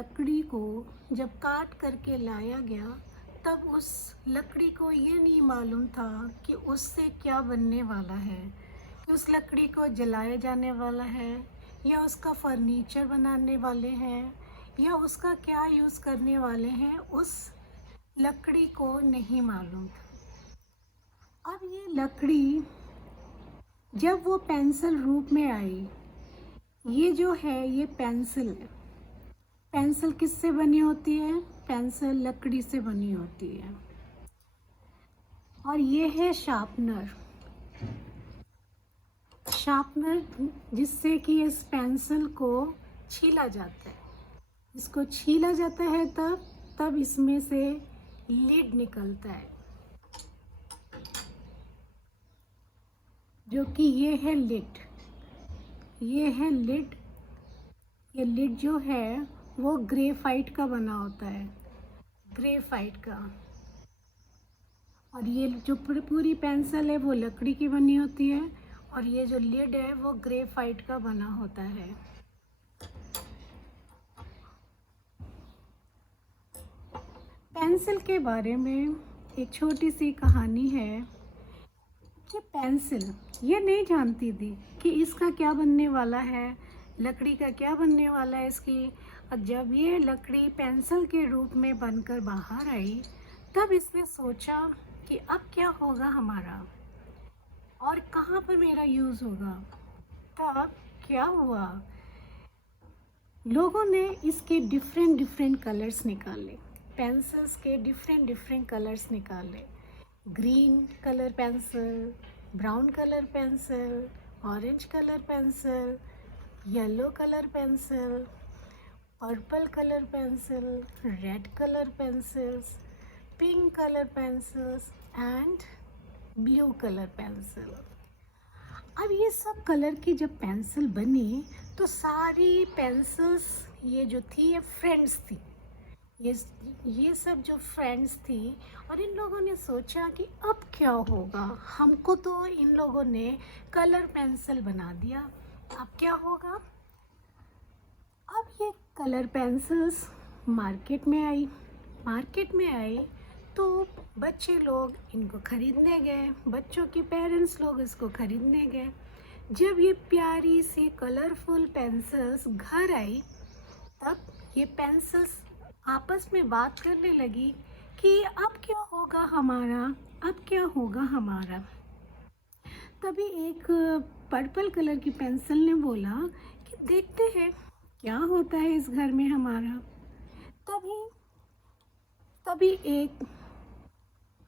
लकड़ी को जब काट करके लाया गया, तब उस लकड़ी को ये नहीं मालूम था कि उससे क्या बनने वाला है, कि उस लकड़ी को जलाया जाने वाला है या उसका फर्नीचर बनाने वाले हैं या उसका क्या यूज़ करने वाले हैं, उस लकड़ी को नहीं मालूम था। अब ये लकड़ी जब वो पेंसिल रूप में आई, ये जो है ये पेंसिल है। पेंसिल किससे बनी होती है? पेंसिल लकड़ी से बनी होती है। और ये है शार्पनर। शार्पनर जिससे कि इस पेंसिल को छीला जाता है। इसको छीला जाता है तब इसमें से लीड निकलता है, जो कि ये है लिड। ये है लिड। ये लिड जो है वो ग्रेफाइट का बना होता है, ग्रेफाइट का। और ये जो पूरी पेंसिल है वो लकड़ी की बनी होती है और ये जो लिड है वो ग्रेफाइट का बना होता है। पेंसिल के बारे में एक छोटी सी कहानी है कि पेंसिल ये नहीं जानती थी कि इसका क्या बनने वाला है, लकड़ी का क्या बनने वाला है इसकी। और जब ये लकड़ी पेंसिल के रूप में बनकर बाहर आई, तब इसने सोचा कि अब क्या होगा हमारा और कहाँ पर मेरा यूज़ होगा। तब क्या हुआ, लोगों ने इसके डिफरेंट कलर्स निकाले, पेंसिल्स के डिफरेंट कलर्स निकाले। Green colour pencil, brown colour pencil, orange colour pencil, yellow colour pencil, purple colour pencil, red colour pencils, pink colour pencils and blue colour pencil. अब ये सब कलर की जब pencil बनी तो सारी पेंसिल्स ये जो थी ये फ्रेंड्स थी। ये सब जो फ्रेंड्स थी और इन लोगों ने सोचा कि अब क्या होगा, हमको तो इन लोगों ने कलर पेंसिल बना दिया, अब क्या होगा। अब ये कलर पेंसिल्स मार्केट में आई तो बच्चे लोग इनको खरीदने गए, बच्चों के पेरेंट्स लोग इसको खरीदने गए। जब ये प्यारी सी कलरफुल पेंसिल्स घर आई, तब ये पेंसिल्स आपस में बात करने लगी कि अब क्या होगा हमारा, अब क्या होगा हमारा। तभी एक पर्पल कलर की पेंसिल ने बोला कि देखते हैं क्या होता है इस घर में हमारा। तभी एक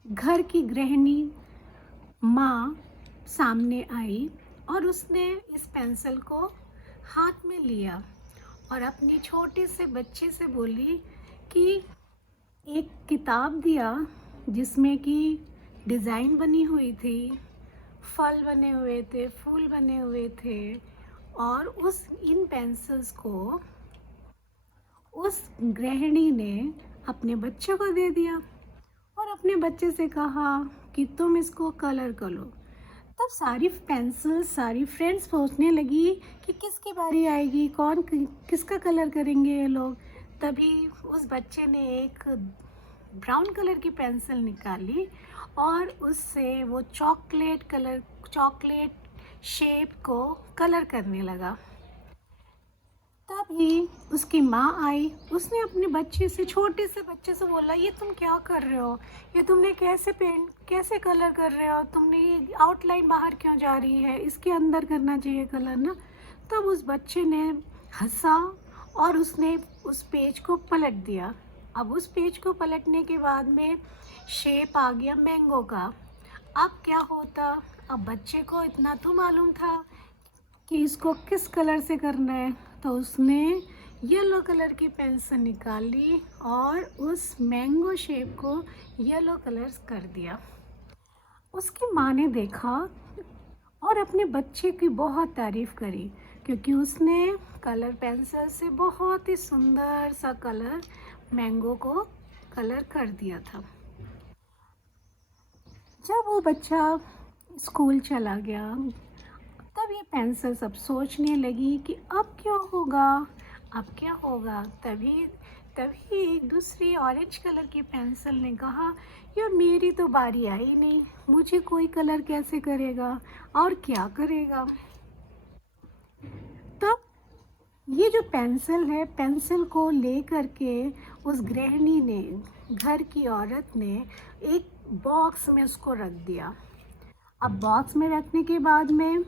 घर की गृहिणी माँ सामने आई और उसने इस पेंसिल को हाथ में लिया और अपने छोटे से बच्चे से बोली कि एक किताब दिया जिसमें कि डिज़ाइन बनी हुई थी, फल बने हुए थे, फूल बने हुए थे, और इन पेंसिल्स को उस गृहिणी ने अपने बच्चे को दे दिया और अपने बच्चे से कहा कि तुम इसको कलर कर लो। तब सारी पेंसिल्स, सारी फ्रेंड्स सोचने लगी कि किसकी बारी आएगी, कौन किसका कलर करेंगे ये लोग। तभी उस बच्चे ने एक ब्राउन कलर की पेंसिल निकाली और उससे वो चॉकलेट शेप को कलर करने लगा। तभी उसकी माँ आई, उसने अपने छोटे से बच्चे से बोला, ये तुम क्या कर रहे हो, ये तुमने कैसे कलर कर रहे हो, तुमने ये आउटलाइन बाहर क्यों जा रही है, इसके अंदर करना चाहिए कलर ना। तब उस बच्चे ने हंसा और उसने उस पेज को पलट दिया। अब उस पेज को पलटने के बाद में शेप आ गया मैंगो का। अब क्या होता, अब बच्चे को इतना तो मालूम था कि इसको किस कलर से करना है, तो उसने येलो कलर की पेंसिल निकाली और उस मैंगो शेप को येलो कलर कर दिया। उसकी माँ ने देखा और अपने बच्चे की बहुत तारीफ़ करी क्योंकि उसने कलर पेंसिल से बहुत ही सुंदर सा कलर मैंगो को कलर कर दिया था। जब वो बच्चा स्कूल चला गया, तब ये पेंसिल सब सोचने लगी कि अब क्या होगा, अब क्या होगा? तभी तभी एक दूसरी ऑरेंज कलर की पेंसिल ने कहा, यार मेरी तो बारी आई नहीं, मुझे कोई कलर कैसे करेगा और क्या करेगा? तब ये जो पेंसिल है, पेंसिल को ले कर के उस गृहिणी ने, घर की औरत ने, एक बॉक्स में उसको रख दिया। अब बॉक्स में रखने के बाद में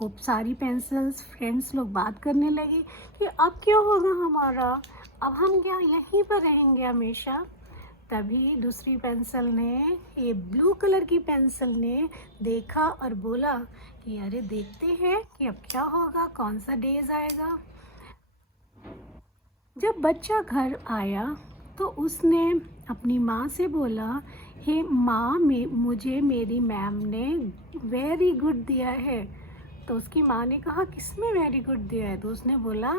वो सारी पेंसिल्स, फ्रेंड्स लोग बात करने लगे कि अब क्या होगा हमारा, अब हम क्या यहीं पर रहेंगे हमेशा? तभी दूसरी पेंसिल ने, ये ब्लू कलर की पेंसिल ने देखा और बोला कि अरे देखते हैं कि अब क्या होगा, कौन सा डेज आएगा। जब बच्चा घर आया तो उसने अपनी माँ से बोला, हे माँ, मुझे मेरी मैम ने वेरी गुड दिया है। तो उसकी माँ ने कहा, किसमें वेरी गुड दिया है? तो उसने बोला,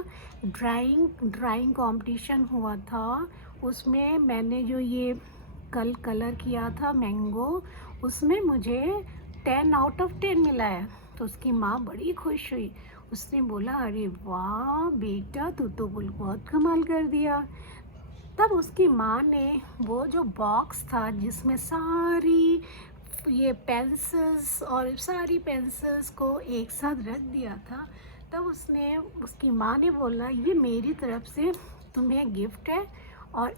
ड्राइंग कंपटीशन हुआ था, उसमें मैंने जो ये कल कलर किया था मैंगो, उसमें मुझे 10 आउट ऑफ 10 मिला है। तो उसकी माँ बड़ी खुश हुई। उसने बोला, अरे वाह बेटा, तू तो बहुत कमाल कर दिया। तब उसकी माँ ने वो जो बॉक्स था जिसमें सारी ये पेंसिल्स और सारी पेंसिल्स को एक साथ रख दिया था, तब उसकी माँ ने बोला, ये मेरी तरफ से तुम्हें गिफ्ट है, और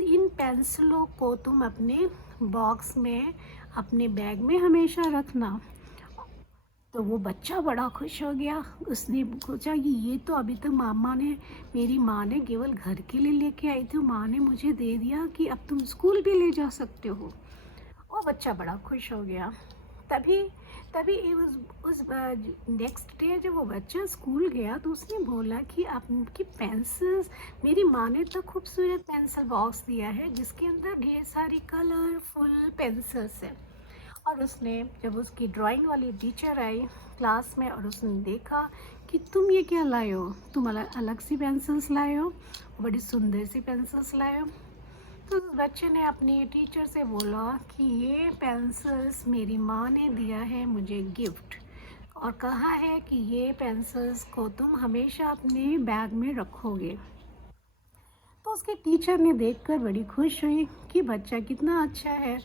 इन पेंसिलों को तुम अपने बॉक्स में, अपने बैग में हमेशा रखना। तो वो बच्चा बड़ा खुश हो गया। उसने सोचा कि ये तो अभी तक मेरी माँ ने केवल घर के लिए लेके आई थी, माँ ने मुझे दे दिया कि अब तुम स्कूल भी ले जा सकते हो। और बच्चा बड़ा खुश हो गया। तभी तभी उस नेक्स्ट डे जब वो बच्चा स्कूल गया तो उसने बोला कि आपकी पेंसिल्स, मेरी माँ ने तो खूबसूरत पेंसिल बॉक्स दिया है जिसके अंदर ढेर सारी कलरफुल पेंसिल्स है। और उसने, जब उसकी ड्राइंग वाली टीचर आई क्लास में और उसने देखा कि तुम ये क्या लाए हो, तुम अलग सी पेंसिल्स लाए हो, बड़ी सुंदर सी पेंसिल्स लाए हो। तो उस बच्चे ने अपनी टीचर से बोला कि ये पेंसिल्स मेरी माँ ने दिया है मुझे गिफ्ट, और कहा है कि ये पेंसिल्स को तुम हमेशा अपने बैग में रखोगे। तो उसके टीचर ने देखकर बड़ी खुश हुई कि बच्चा कितना अच्छा है,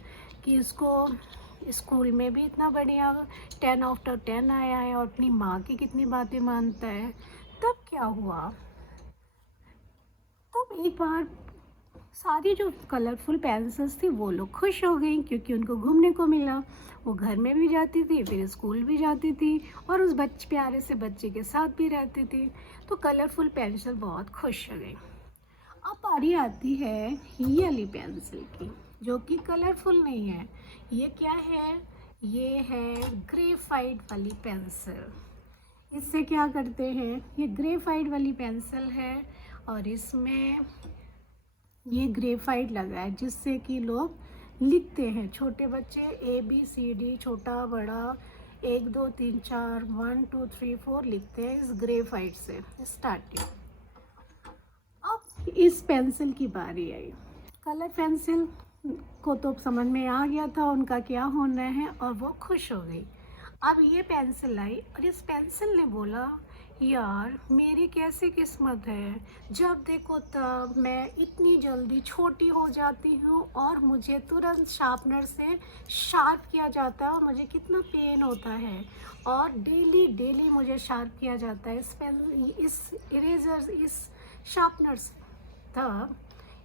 कि उसको स्कूल में भी इतना बढ़िया 10 आउट ऑफ 10 आया है और अपनी माँ की कितनी बातें मानता है। तब क्या हुआ, तब एक बार सारी जो कलरफुल पेंसिल्स थी वो लोग खुश हो गई क्योंकि उनको घूमने को मिला। वो घर में भी जाती थी, फिर स्कूल भी जाती थी, और उस प्यारे से बच्चे के साथ भी रहती थी। तो कलरफुल पेंसिल बहुत खुश हो गई। अब बारी आती है ये वाली पेंसिल की, जो कि कलरफुल नहीं है। ये क्या है? ये है ग्रेफाइट वाली पेंसिल। इससे क्या करते हैं? ये ग्रेफाइट वाली पेंसिल है और इसमें ये ग्रेफाइट लगा है जिससे कि लोग लिखते हैं, छोटे बच्चे ABCD, छोटा बड़ा 1 2 3 4 1 2 3 4 लिखते हैं इस ग्रेफाइट से। स्टार्टिंग। अब इस पेंसिल की बारी आई। कलर पेंसिल को तो समझ में आ गया था उनका क्या होना है और वो खुश हो गई। अब ये पेंसिल आई और इस पेंसिल ने बोला, यार मेरी कैसी किस्मत है, जब देखो तब मैं इतनी जल्दी छोटी हो जाती हूँ और मुझे तुरंत शार्पनर से शार्प किया जाता है और मुझे कितना पेन होता है, और डेली डेली मुझे शार्प किया जाता है इस इरेजर, इस शार्पनर से। तब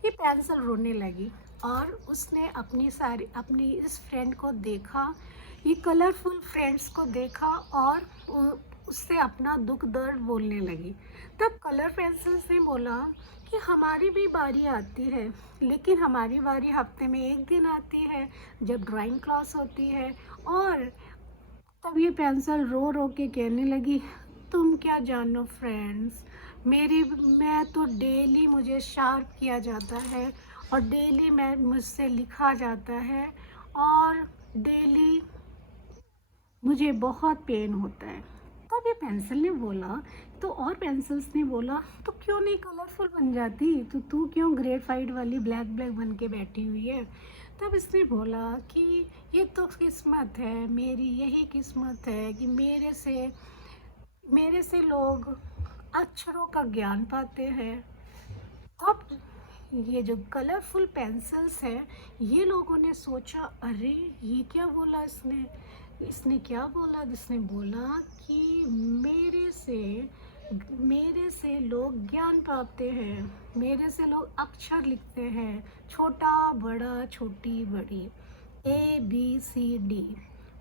ये पेंसिल रोने लगी और उसने अपनी इस फ्रेंड को देखा, ये कलरफुल फ्रेंड्स को देखा, और उससे अपना दुख दर्द बोलने लगी। तब कलर पेंसिल्स ने बोला कि हमारी भी बारी आती है, लेकिन हमारी बारी हफ्ते में एक दिन आती है जब ड्राइंग क्लास होती है। और तब ये पेंसिल रो रो के कहने लगी, तुम क्या जानो फ्रेंड्स, मैं तो डेली मुझे शार्प किया जाता है और डेली मुझसे लिखा जाता है और डेली मुझे बहुत पेन होता है। तब ये पेंसिल ने बोला, तो और पेंसिल्स ने बोला, तो क्यों नहीं कलरफुल बन जाती, तो तू क्यों ग्रेफाइट वाली ब्लैक ब्लैक बन के बैठी हुई है? तब इसने बोला कि ये तो किस्मत है मेरी, यही किस्मत है कि मेरे से लोग अक्षरों का ज्ञान पाते हैं। तब ये जो कलरफुल पेंसिल्स हैं, ये लोगों ने सोचा, अरे ये क्या बोला इसने, इसने क्या बोला, जिसने बोला कि मेरे से लोग ज्ञान पाते हैं, मेरे से लोग अक्षर लिखते हैं, छोटा बड़ा छोटी बड़ी, ABCD,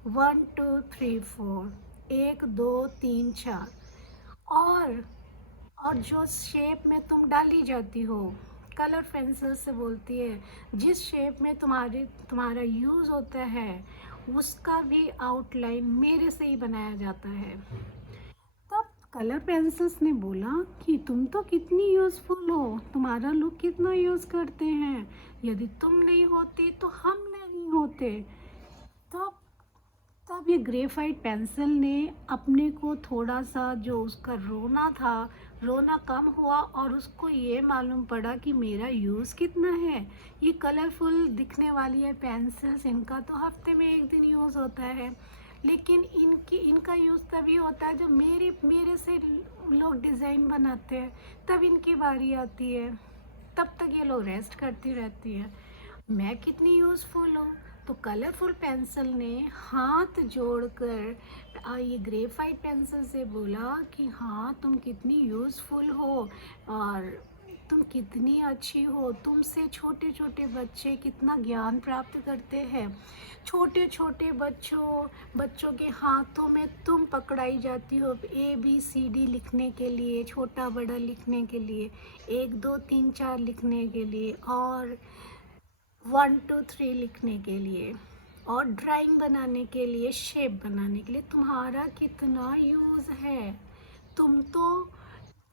1 2 3 4, 1 2 3 4। और और जो शेप में तुम डाली जाती हो, कलर पेंसिल से बोलती है, जिस शेप में तुम्हारा यूज़ होता है, उसका भी आउटलाइन मेरे से ही बनाया जाता है। तब कलर पेंसिल्स ने बोला कि तुम तो कितनी यूज़फुल हो, तुम्हारा लोग कितना यूज़ करते हैं, यदि तुम नहीं होती तो हम नहीं होते। तब तब ये ग्रेफाइट पेंसिल ने अपने को थोड़ा सा, जो उसका रोना था, रोना कम हुआ और उसको ये मालूम पड़ा कि मेरा यूज़ कितना है। ये कलरफुल दिखने वाली है पेंसिल्स, इनका तो हफ्ते में एक दिन यूज़ होता है, लेकिन इनका यूज़ तभी होता है जब मेरे से लोग डिज़ाइन बनाते हैं, तब इनकी बारी आती है। तब तक ये लोग रेस्ट करती रहती है। मैं कितनी यूज़फुल हूँ। तो कलरफुल पेंसिल ने हाथ जोड़कर ये ग्रेफाइट पेंसिल से बोला कि हाँ, तुम कितनी यूज़फुल हो और तुम कितनी अच्छी हो, तुमसे छोटे छोटे बच्चे कितना ज्ञान प्राप्त करते हैं। छोटे छोटे बच्चों के हाथों में तुम पकड़ाई जाती हो ABCD लिखने के लिए, छोटा बड़ा लिखने के लिए, 1 2 3 4 लिखने के लिए, और 1 2 3 लिखने के लिए, और ड्राइंग बनाने के लिए, शेप बनाने के लिए तुम्हारा कितना यूज़ है। तुम तो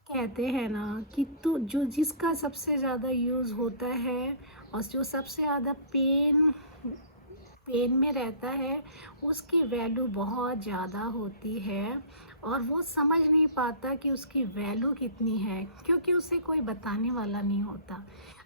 कहते हैं ना कि तो जो जिसका सबसे ज़्यादा यूज़ होता है और जो सबसे ज़्यादा पेन में रहता है, उसकी वैल्यू बहुत ज़्यादा होती है और वो समझ नहीं पाता कि उसकी वैल्यू कितनी है, क्योंकि उसे कोई बताने वाला नहीं होता।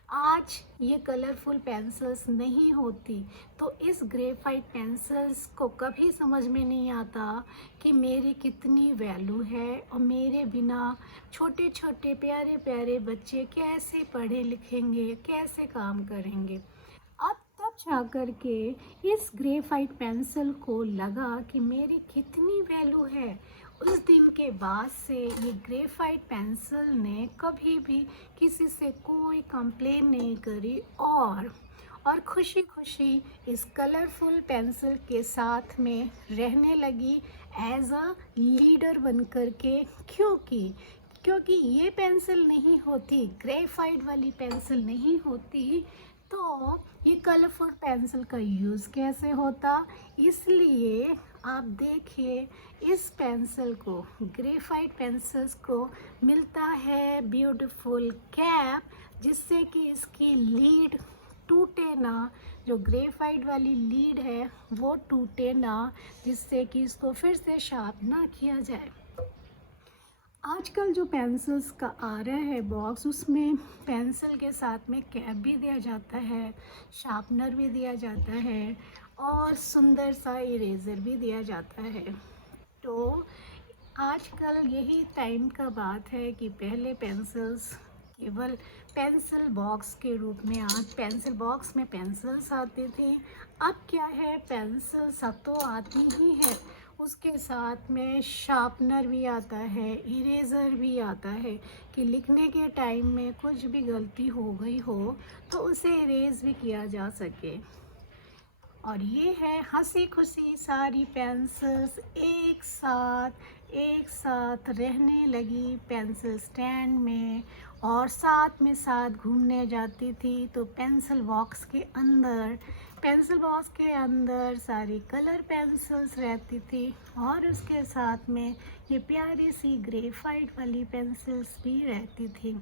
आज ये कलरफुल पेंसिल्स नहीं होती तो इस ग्रेफाइट पेंसिल्स को कभी समझ में नहीं आता कि मेरी कितनी वैल्यू है, और मेरे बिना छोटे छोटे प्यारे प्यारे बच्चे कैसे पढ़े लिखेंगे, कैसे काम करेंगे। अब तब जा कर के इस ग्रेफाइट पेंसिल को लगा कि मेरी कितनी वैल्यू है। उस दिन के बाद से ये ग्रेफाइट पेंसिल ने कभी भी किसी से कोई कंप्लेन नहीं करी, और खुशी खुशी इस कलरफुल पेंसिल के साथ में रहने लगी एज अ लीडर बन कर के। क्योंकि ये पेंसिल नहीं होती, ग्रेफाइट वाली पेंसिल नहीं होती, तो ये कलरफुल पेंसिल का यूज़ कैसे होता। इसलिए आप देखिए, इस पेंसिल को, ग्रेफाइट पेंसिल्स को मिलता है ब्यूटीफुल कैप, जिससे कि इसकी लीड टूटे ना, जो ग्रेफाइट वाली लीड है वो टूटे ना, जिससे कि इसको फिर से शार्प ना किया जाए। आजकल जो पेंसिल्स का आ रहा है बॉक्स, उसमें पेंसिल के साथ में कैप भी दिया जाता है, शार्पनर भी दिया जाता है, और सुंदर सा इरेज़र भी दिया जाता है। तो आजकल यही टाइम का बात है कि पहले पेंसिल्स केवल पेंसिल बॉक्स के रूप में, आज पेंसिल बॉक्स में पेंसिल्स आती थी। अब क्या है, पेंसिल सब तो आती ही है, उसके साथ में शार्पनर भी आता है, इरेज़र भी आता है, कि लिखने के टाइम में कुछ भी गलती हो गई हो तो उसे इरेज़ भी किया जा सके। और ये है हंसी खुशी सारी पेंसिल्स एक साथ रहने लगी पेंसिल स्टैंड में, और साथ में साथ घूमने जाती थी। तो पेंसिल बॉक्स के अंदर सारी कलर पेंसिल्स रहती थी, और उसके साथ में ये प्यारी सी ग्रेफाइट वाली पेंसिल्स भी रहती थी।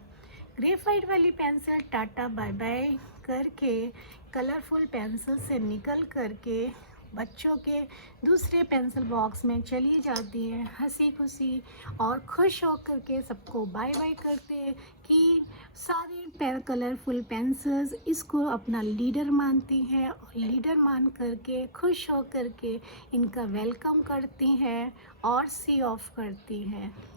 ग्रेफाइट वाली पेंसिल टाटा बाय बाय करके कलरफुल पेंसिल से निकल करके बच्चों के दूसरे पेंसिल बॉक्स में चली जाती है, हंसी खुशी और खुश होकर के सबको बाय बाय करते कि सारे कलरफुल पेंसिल्स इसको अपना लीडर मानती हैं, और लीडर मान करके खुश होकर के इनका वेलकम करती हैं और सी ऑफ करती हैं।